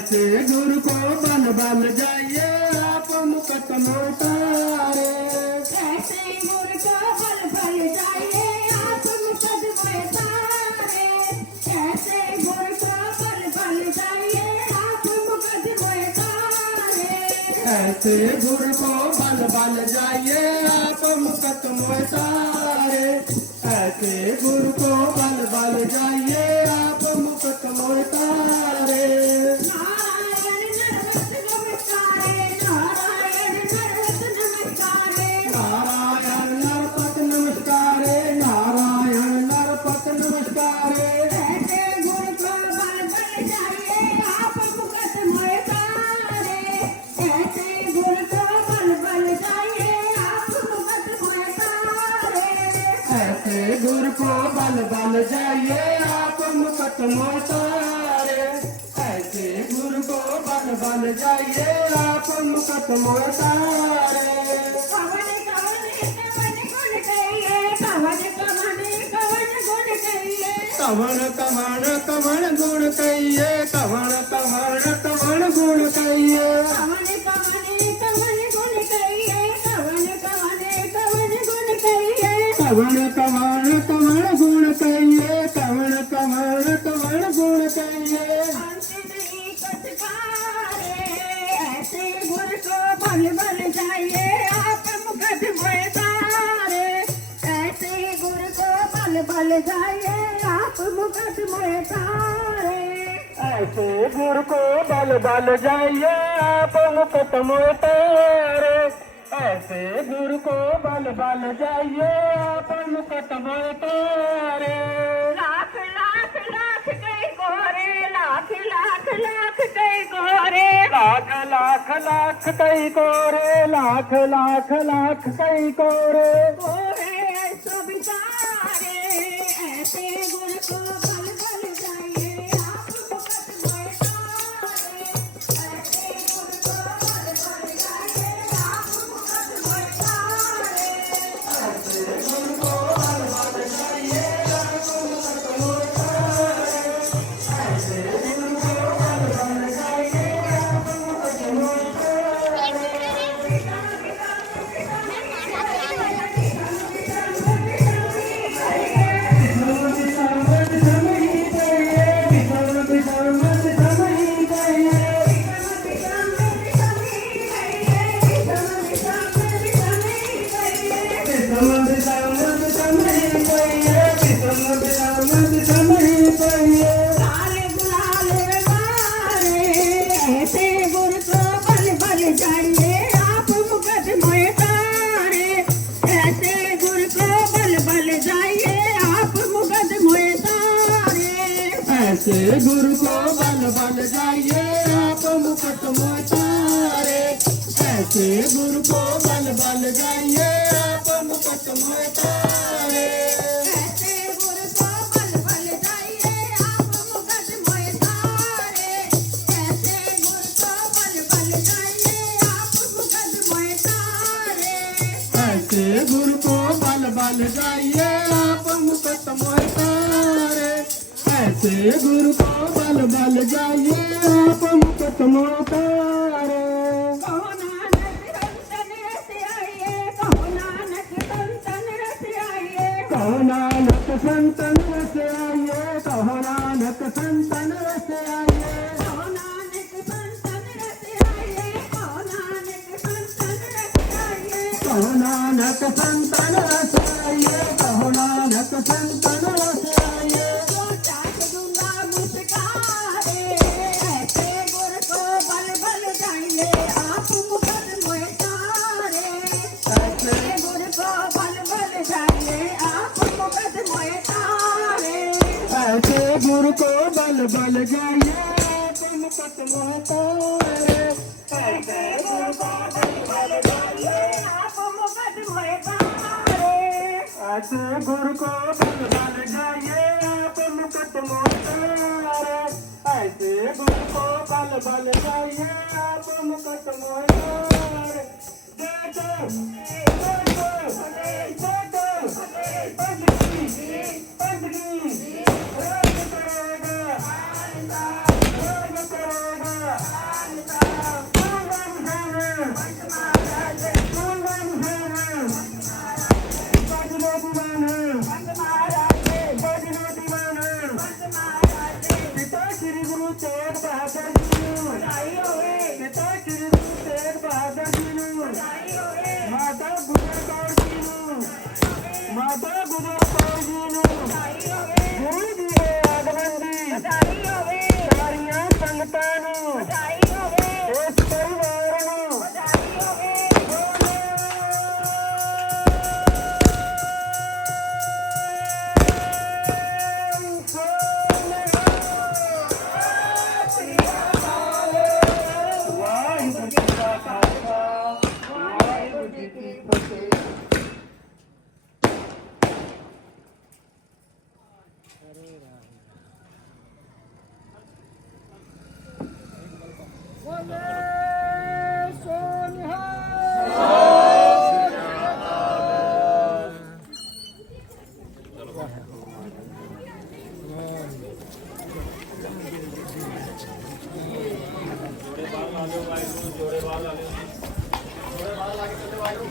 ऐसे गुरु को बल बल जाइए आप मुकट में तारे। ऐसे गुरु को बल बल जाइए आप मुकट में तारे। ऐसे गुरु को बल बल जाइए आप मुकट में तारे। ऐसे गुरु को बल बल जाइए आप मुकट में तारे। ऐसे गुरु को बल बल जाइए आप मुकट में तारे। नारायण नरपत नमस्कारे। नारायण नरपत नमस्कारे। नारायण नरपत नमस्कारे। ऐसे गुरु को बल बल जाइए आप मुकट में तारे। ऐसे गुरु को बल बल जाइए आप मुकट में तारे। ऐसे गुरु को बल बल जाइए आप मुकट में तारे। ऐसे गुरु को बल बल जाइए आप मुकट में तारे। कवन गुण कहिए। कवन गुण कहिए। कवन कवन कवन गुण कहिए। कवन कवन कवन गुण कहिए। कवन गुण कहिए। कवन गुण कहिए। कवन कवन कवन गुण कहिए। कवन कवन कवन गुण कहिए। अंत नहीं कटकारे। ऐसे गुरु को बल बल जाइए आप मुकट में तारे। ऐसे गुरु को बल बल जाइए आप मुकट में तारे। ऐसे गुरु को बल बल जाइए आप मुकट में तारे। ऐसे गुरु को बल बल जाइए आप मुकट में तारे। लाख लाख लाख कई गोरे। लाख लाख लाख कई गोरे। लाख लाख लाख कई कोरे। लाख लाख लाख कई कोरे। गोरे ऐसो बिचारे। ऐसे गुरु को बल बल जाइए आप मुकट में तारे। ऐसे गुरु को बल बल जाइए आप मुकट में तारे। गुरु को बल बल जाइए आप मुकट में तारे। ऐसे गुरु को बल बल जाइए आप मुकट में सारे गुलाले मारे। ऐसे गुरु को बल बल जाइए आप मुकट में तारे। ऐसे गुरु को बल बल जाइए आप मुकट में तारे। ऐसे गुरु को बल बल जाइए आप मुकट में तारे। ऐसे गुरु को बल बल जाइए आप मुकट में तारे। ऐसे गुरु को बल बल जाइए आप मुकट में तारे। ऐसे गुरु को बल बल जाइए आप मुकट में तारे। ऐसे गुरु को बल बल जाइए आप मुकट में तारे। ऐसे गुरु को बल बल जाइए आप मुकट में तारे। कहो नानक संतन रस आइए। कहो नानक संतन रस आइए। कहो नानक संतन रस आइए। कहो नानक संतन रस आइए। कहो नानक संतन रस आइए। कहो नानक संतन रस आइए। कहो नानक संतन रस आइए। कहो नानक संतन रस आइए। तो चाट दूंगा मुस्कारे। ऐसे गुरु को बल बल जाइए आप मुकट में तारे। ऐसे गुरु को बल बल जाइए आप मुकट में तारे। ऐसे गुरु को बल बल जाइए आप मुकट में तारे। ऐसे गुरु को बल बल जाइए आप मुकट में तारे। ऐसे गुरु को बल बल जाइए आप मुकट में तारे। ऐसे गुरु को बल बल जाइए आप मुकट में तारे। जय जय ਜੀ ਨੂੰ ਵਧਾਈ ਹੋਵੇ ਪਿਤਾ ਸ਼੍ਰੀ ਗੁਰੂ ਤੇਗ ਬਹਾਦਰ ਜੀ ਨੂੰ ਵਧਾਈ ਹੋਵੇ ਮਾਤਾ ਗੁਜਰ ਕੌਰ ਜੀ ਨੂੰ ਮਾਤਾ ਗੁਜਰ ਕੌਰ ਜੀ ਨੂੰ ਵਧਾਈ ਹੋਵੇ ਗੁਰੂ ਜੀ ਦੇ ਆਗਮਨ ਦੀ ਵਧਾਈ ਹੋਵੇ ਸਾਰੀਆਂ ਸੰਗਤਾਂ ਨੂੰ ਵਧਾਈ ਹੋਵੇ ਇਸ ਪਰਿਵਾਰ ਨੂੰ ਵਧਾਈ ਹੋਵੇ ਵਾਹਿਗੁਰੂ ਜੀ ਕਾ ਖਾਲਸਾ ਵਾਹਿਗੁਰੂ ਜੀ ਕੀ ਫਤਿਹ। ਜੋੜੇ ਬਾਹਰ ਲਾ ਲਿਓ ਜੋੜੇ ਬਾਹਰ ਲਾ ਲਿਓ ਜੋੜੇ ਬਾਹਰ ਲਾ ਕੇ ਚੱਲੇ ਵਾਹਿਗੁਰੂ